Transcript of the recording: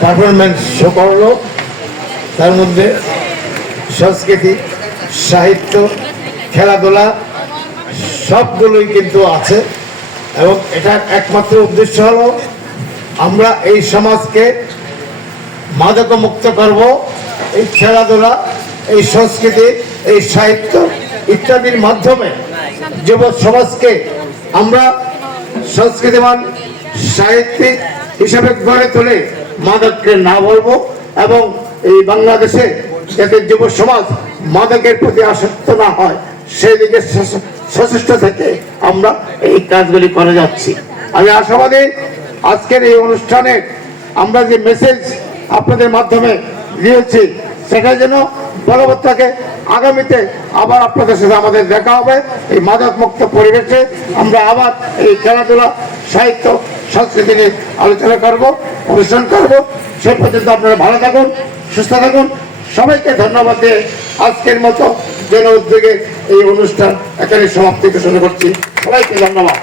Performance show করল। তার মধ্যে সংস্কৃতি, সাহিত্য, খেলাধুলা সবগুলোই কিন্তু আছে। এবং এটার একমাত্র উদ্দেশ্য হলো, আমরা এই সমাজকে মাদক মুক্ত করব। এই খেলাধুলা, এই সংস্কৃতি, এই সাহিত্য ইত্যাদির মাধ্যমে যুব সমাজকে আমরা সংস্কৃতিমান, সাহিত্যিক হিসাবে গড়ে তুলে মাদককে না বলব এবং এই বাংলাদেশে যাতে যুব সমাজ মাদকের প্রতি আসক্ত না হয় সেই দিকে সচেষ্ট থেকে আমরা এই কাজগুলি করে যাচ্ছি। আমি আশাবাদী আজকের এই অনুষ্ঠানে আমরা যে মেসেজ আপনাদের মাধ্যমে দিয়েছি, সেটা যেন বলবৎ থাকে আগামীতে আবার আপনাদের সাথে আমাদের দেখা হবে। এই মাদক মুক্ত পরিবেশে আমরা আবার এই খেলাধুলা, সাহিত্য সংস্কৃতি নিয়ে আলোচনা করব অনুষ্ঠান করব। সে পর্যন্ত আপনারা ভালো থাকুন, সুস্থ থাকুন। সবাইকে ধন্যবাদ দিয়ে আজকের মতো যেন উদ্যোগে এই অনুষ্ঠান এখানে সমাপ্তি ঘোষণা করছি। সবাইকে ধন্যবাদ।